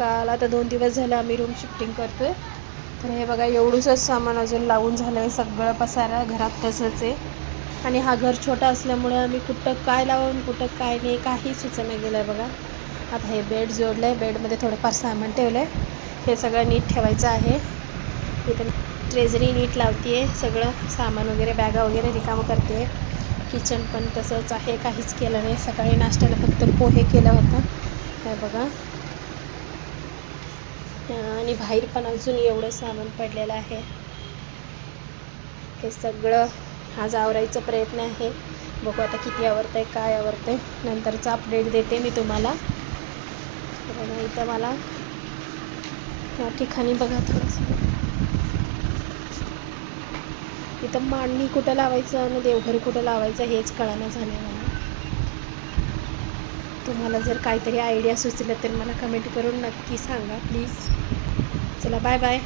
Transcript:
काल आता 2 दिवस झालं आम्ही रूम शिफ्टिंग करतो आहे. तर हे बघा एवढंसंच सामान अजून लावून झालं आहे. सगळं पसारा घरात तसंच आहे. आणि हा घर छोटा असल्यामुळे आम्ही कुठं काय लावून कुठं काय नाही काही सुचना गेलं आहे बघा. आता हे बेड जोडलं आहे. बेडमध्ये थोडंफार सामान ठेवलं आहे. हे सगळं नीट ठेवायचं आहे. इथं ट्रेजरी नीट लावते आहे. सगळं सामान वगैरे बॅगा वगैरे रिकामं करते आहे. किचन पण तसंच आहे. काहीच केलं नाही. सकाळी नाश्त्याला फक्त पोहे केलं होतं. हे बघा. आणि बाहेर पण अजून एवढं सामान पडलेलं आहे. हे सगळं आज आवरायचा प्रयत्न आहे. बघू आता किती आवरतं आहे काय आवरतं आहे नंतरचा अपडेट देते मी तुम्हाला. बघा इथं मला या ठिकाणी बघा थोडंसं इथं मांडणी कुठं लावायचं आणि देवघर कुठं लावायचं हेच कळना झालं आहे मला. तुम्हाला जर काहीतरी आयडिया सुचलं तर मला कमेंट करून नक्की सांगा प्लीज. चला बाय बाय.